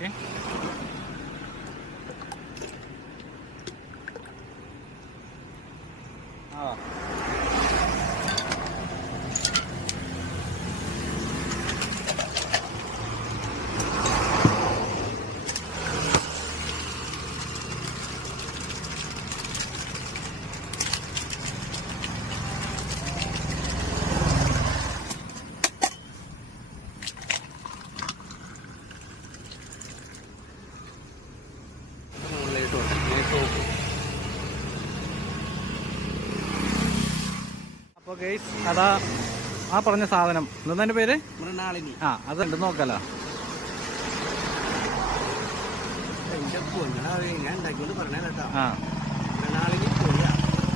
Okay. Ah. കൊടുക്കും അപ്പോൾ guys അതാ ആ പറഞ്ഞ സാധനം. എന്താ പേര്? മൃണാളിനി. ആ അതുണ്ട് നോക്കാലോ. എന്റെ പൊന്നാ ഞാൻ ഉണ്ടാക്കിയോണ്ട് പറഞ്ഞ കേട്ടോ. ആ.